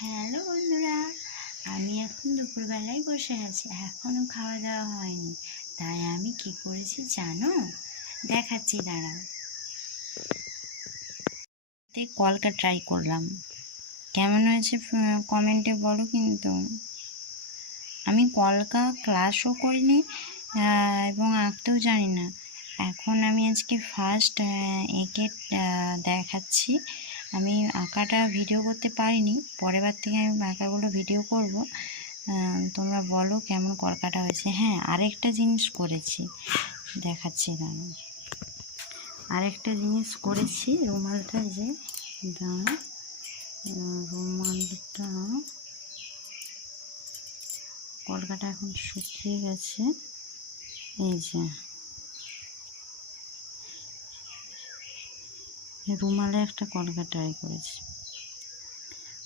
Hello বন্ধুরা, আমি এখন দুপুরবেলায় বসে আছি, এখনো খাওয়া দাওয়া হয়নি। তাই আমি কি করেছি জানো? দেখাচ্ছি, দাঁড়াও। কলকা ট্রাই করলাম, কেমন হয়েছে কমেন্টে বলো। কিন্তু আমি কলকা ক্লাসও করিনি এবং আঁকতেও জানি না। এখন আমি আজকে ফার্স্ট এঁকে দেখাচ্ছি। আমি আঁকাটা ভিডিও করতে পারিনি, পরের বার থেকে আমি আঁকাগুলো ভিডিও করব। তোমরা বলো কেমন কলকাটা হয়েছে। হ্যাঁ, আরেকটা জিনিস করেছি, দেখাচ্ছি দাঁড়াও। আরেকটা জিনিস করেছি, রুমালটা যে দাঁড়াও, রুমালটা কলকাটা এখন শুকিয়ে গেছে। এই যে রুমালে একটা কলকা ট্রাই করেছি।